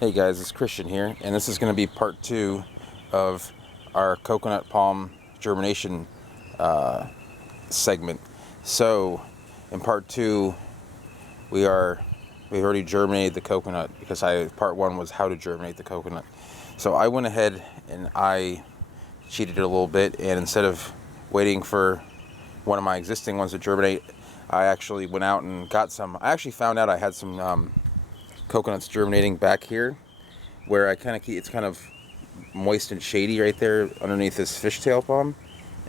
Hey guys, it's Christian here, and this is going to be part 2 of our coconut palm germination segment. So, in part 2, we've already germinated the coconut because part 1 was how to germinate the coconut. So I went ahead and I cheated it a little bit, and instead of waiting for one of my existing ones to germinate, I actually went out and got some. I actually found out I had some coconuts germinating back here, where I kind of keep, it's kind of moist and shady right there underneath this fishtail palm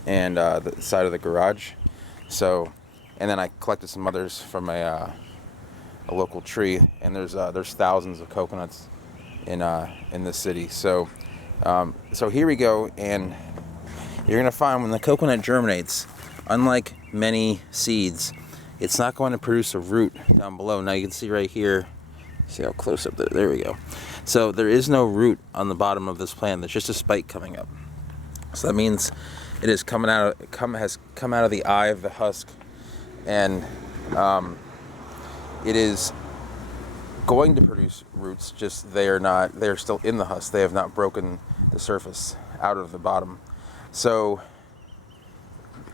and the side of the garage. So, and then I collected some others from a local tree, and there's thousands of coconuts in the city. So, so here we go, and you're gonna find when the coconut germinates, unlike many seeds, it's not going to produce a root down below. Now you can see right here. See how close up there we go. So there is no root on the bottom of this plant. There's just a spike coming up. So that means it is has come out of the eye of the husk, and it is going to produce roots. Just they're still in the husk. They have not broken the surface out of the bottom. So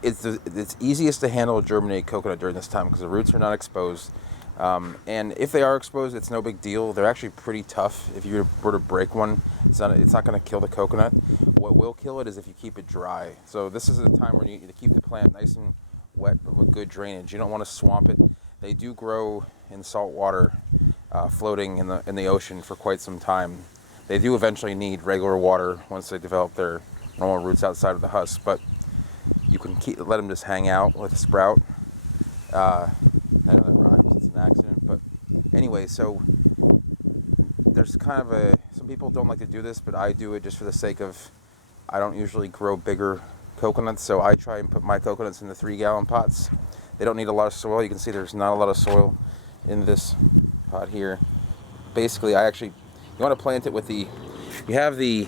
it's easiest to handle a germinated coconut during this time because the roots are not exposed. And if they are exposed, it's no big deal. They're actually pretty tough. If you were to break one, it's not going to kill the coconut. What will kill it is if you keep it dry. So this is a time where you need to keep the plant nice and wet, but with good drainage. You don't want to swamp it. They do grow in salt water, floating in the ocean for quite some time. They do eventually need regular water once they develop their normal roots outside of the husk, but you can let them just hang out with a sprout. I know that rhymes, it's an accident, but anyway, so there's kind of some people don't like to do this, but I do it just for the sake of, I don't usually grow bigger coconuts, so I try and put my coconuts in the 3-gallon pots. They don't need a lot of soil. You can see there's not a lot of soil in this pot here. Basically, you want to plant it with you have the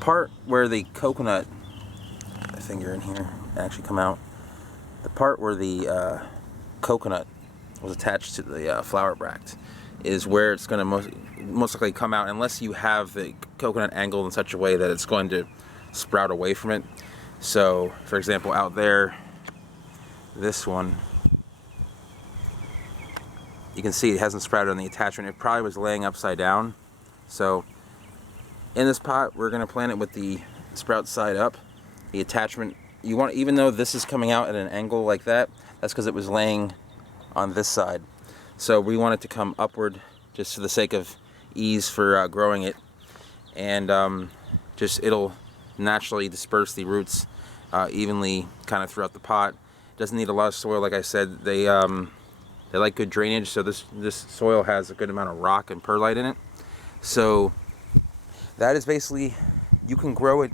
part where the coconut, my finger in here, actually come out. The part where the coconut was attached to the flower bract is where it's going to most likely come out, unless you have the coconut angled in such a way that it's going to sprout away from it. So, for example, out there, this one, you can see it hasn't sprouted on the attachment. It probably was laying upside down. So, in this pot, we're going to plant it with the sprout side up. The attachment, even though this is coming out at an angle like that, that's because it was laying on this side. So we want it to come upward just for the sake of ease for growing it, and it'll naturally disperse the roots evenly kind of throughout the pot. It doesn't need a lot of soil, like I said. They like good drainage, so this soil has a good amount of rock and perlite in it. So that is basically, you can grow it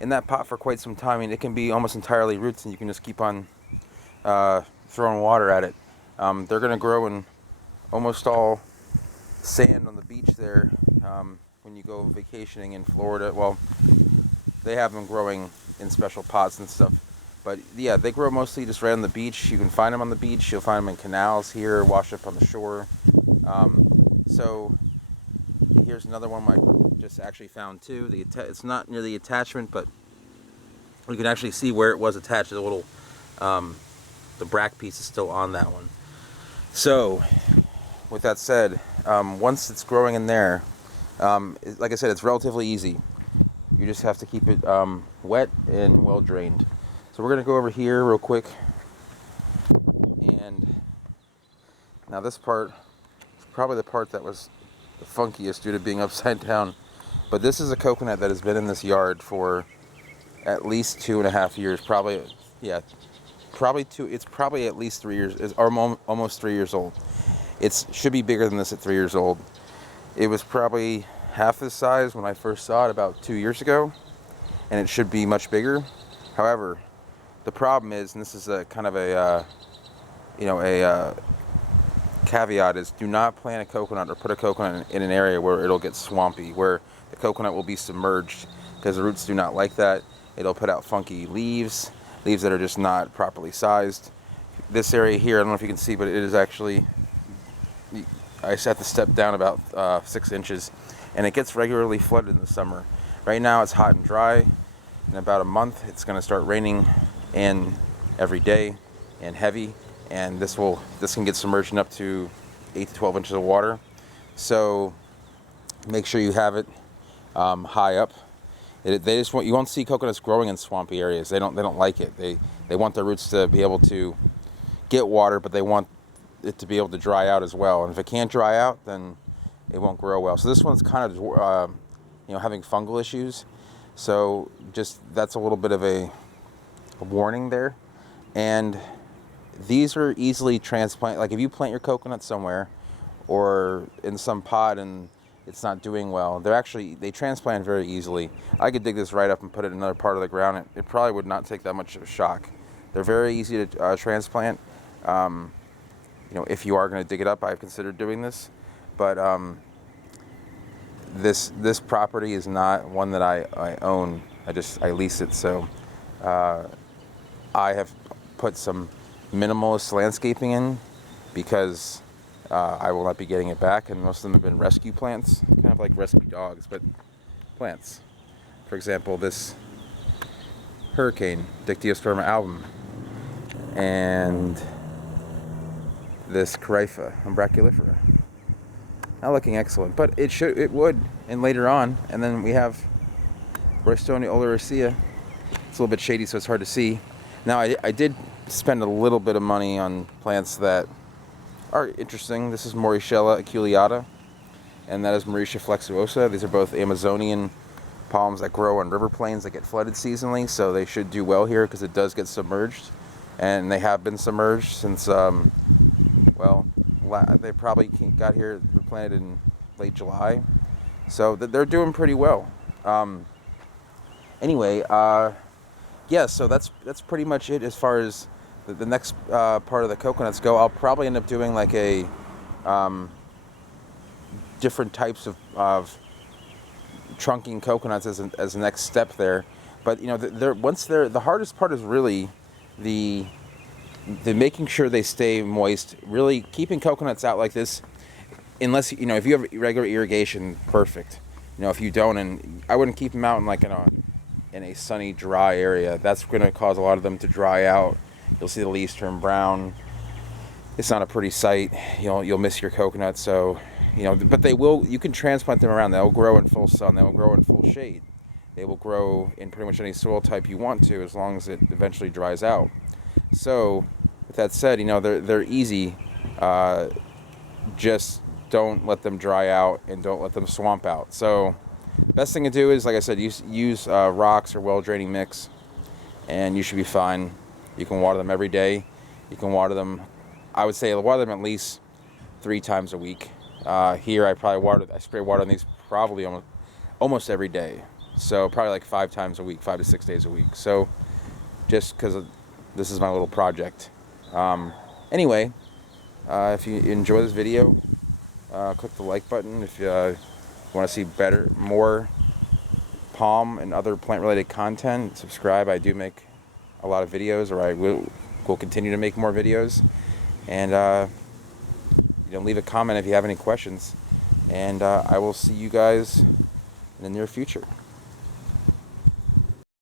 in that pot for quite some time. I mean, it can be almost entirely roots, and you can just keep on throwing water at it. They're going to grow in almost all sand on the beach there when you go vacationing in Florida. Well, they have them growing in special pots and stuff. But yeah, they grow mostly just right on the beach. You can find them on the beach. You'll find them in canals here, washed up on the shore. So here's another one I just actually found too. It's not near the attachment, but you can actually see where it was attached. The little the bract piece is still on that one. So, with that said, once it's growing in there, like I said, it's relatively easy. You just have to keep it wet and well drained. So we're going to go over here real quick. And now this part is probably the part that was the funkiest due to being upside down. But this is a coconut that has been in this yard for at least 2.5 years. Probably, yeah. It's probably at least 3 years, or almost 3 years old. It should be bigger than this at 3 years old. It was probably half this size when I first saw it about 2 years ago, and it should be much bigger. However, the problem is, and this is a kind of a caveat, is do not plant a coconut or put a coconut in an area where it'll get swampy, where the coconut will be submerged, because the roots do not like that. It'll put out funky leaves that are just not properly sized. This area here, I don't know if you can see, but it is actually, I just have to step down about 6 inches, and it gets regularly flooded in the summer. Right now it's hot and dry. In about a month it's going to start raining in every day and heavy, and this can get submerged in up to 8 to 12 inches of water. So make sure you have it high up. You won't see coconuts growing in swampy areas. They don't like it. They want their roots to be able to get water, but they want it to be able to dry out as well. And if it can't dry out, then it won't grow well. So this one's kind of having fungal issues. So just that's a little bit of a warning there. And these are easily transplanted. Like if you plant your coconut somewhere or in some pot and it's not doing well, they transplant very easily. I could dig this right up and put it in another part of the ground. It probably would not take that much of a shock. They're very easy to transplant. If you are going to dig it up, I've considered doing this, but this property is not one that I own. I lease it. So I have put some minimalist landscaping in because I will not be getting it back, and most of them have been rescue plants, kind of like rescue dogs, but plants. For example, this hurricane, Dictyosperma album, and this Corypha umbraculifera. Not looking excellent, but it would, and later on. And then we have Roystonia oleracea. It's a little bit shady, so it's hard to see. Now I did spend a little bit of money on plants that are interesting. This is Mauritiella aculeata, and that is Mauritia flexuosa. These are both Amazonian palms that grow on river plains that get flooded seasonally, so they should do well here because it does get submerged, and they have been submerged since they probably got here, planted in late July, so they're doing pretty well. Anyway, so that's pretty much it as far as the next part of the coconuts go. I'll probably end up doing like a different types of trunking coconuts as a next step there. But the hardest part is really the making sure they stay moist. Really keeping coconuts out like this, unless if you have regular irrigation, perfect. If you don't, and I wouldn't keep them out in a sunny, dry area. That's going to cause a lot of them to dry out. You'll see the leaves turn brown. It's not a pretty sight. You'll miss your coconuts. So but they will. You can transplant them around. They'll grow in full sun. They'll grow in full shade. They will grow in pretty much any soil type you want to, as long as it eventually dries out. So, with that said, they're easy. Just don't let them dry out and don't let them swamp out. So, best thing to do is, like I said, use rocks or well-draining mix, and you should be fine. You can water them every day. You can water them. I would say water them at least 3 times a week. Here, I spray water on these probably almost every day. So probably like 5 times a week, 5 to 6 days a week. So just because this is my little project. Anyway, if you enjoy this video, click the like button. If you want to see more palm and other plant-related content, subscribe. I do make a lot of videos, or I will continue to make more videos. And leave a comment if you have any questions. And I will see you guys in the near future.